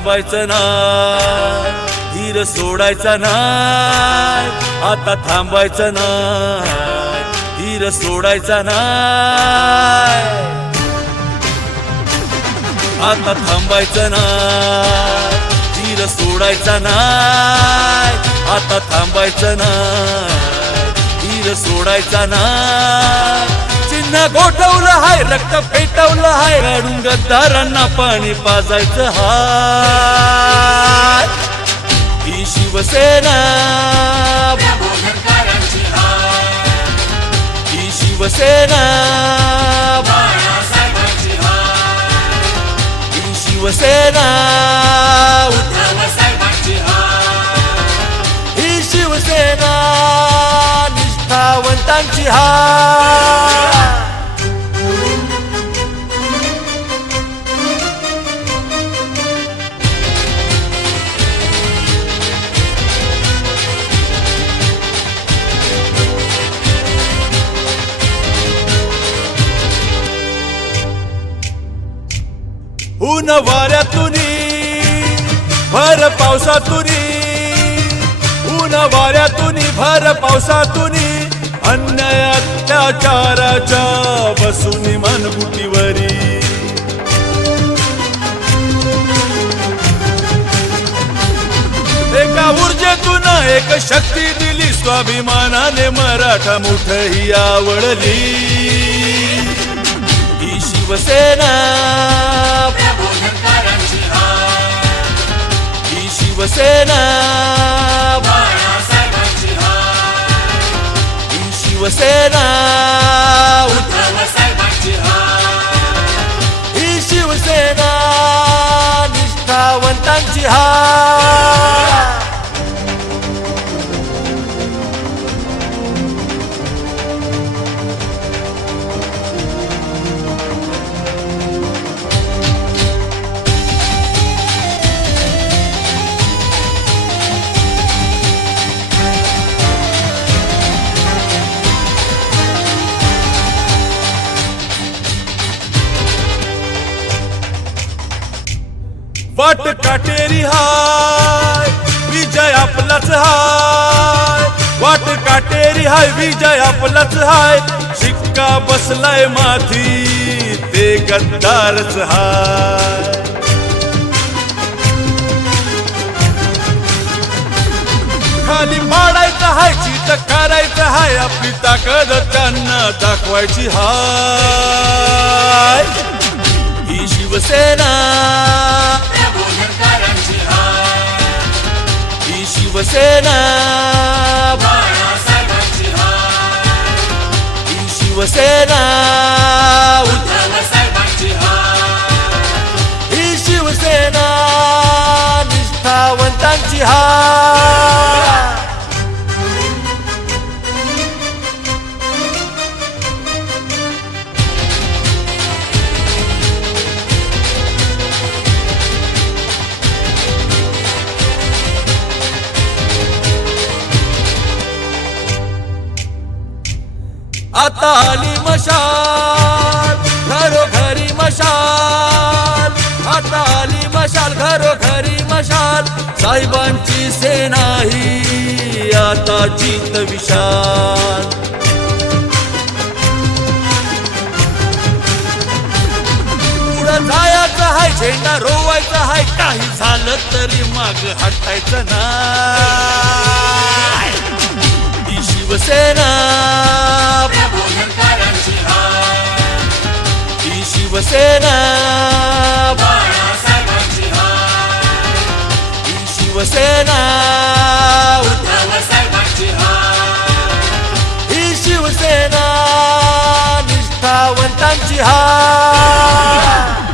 थांबायचं नाही, धीर सोडायचा नाही, आता थांबायचं नाही, धीर सोडायचा नाही, आता थांबायचं नाही, धीर सोडायचा नाही, आता थांबायचं नाही, धीर सोडायचा नाही. चिन्ह गोठवलं हाय, रक्त पेटवलं हाय, रडून गद्दारांना पाणी पाजायचं हाय. ही शिवसेना, ही शिवसेना, ही शिवसेना, ही शिवसेना निष्ठावंतांची हाय. ऊन वाऱ्यातुनी भर पावसातुनी, ऊन वाऱ्यातुनी भर पावसातुनी, अन्याय अत्याचाराच्या बसूनी मनगुटीवरी. एका ऊर्जेतून एक शक्ती दिली, स्वाभिमानाने मराठा मुठ ही आवडली. ही शिवसेना, ही शिवसेना, ही शिवसेना, ही शिवसेना निष्ठावंतांची हाय. वाट काटेरी हाय, विजय आपलाच हाय, वाट काटेरी हाय, विजय आपलाच हाय. शिक्का बसलाय माथी, ते गद्दारच हाय. खाली पाडायचं हाय, चित करायचं हाय, आपली ताकद त्यांना दाखवायची हाय. ही शिवसेना, ही शिवसेना, ही शिवसेना, ही शिवसेना निष्ठावंतांची हाय. आता आली मशाल, घरोघरी मशाल, आता आली मशाल, घरोघरी मशाल. साहेबांची सेना ही आता जित विशाल. पुढं जायचं हाय, झेंडा रोवायचा हाय, काही झालं तरी माग हटायचं नाय. ही शिवसेना, ही शिवसेना, ही शिवसेना, ही शिवसेना निष्ठावंतांची हाय.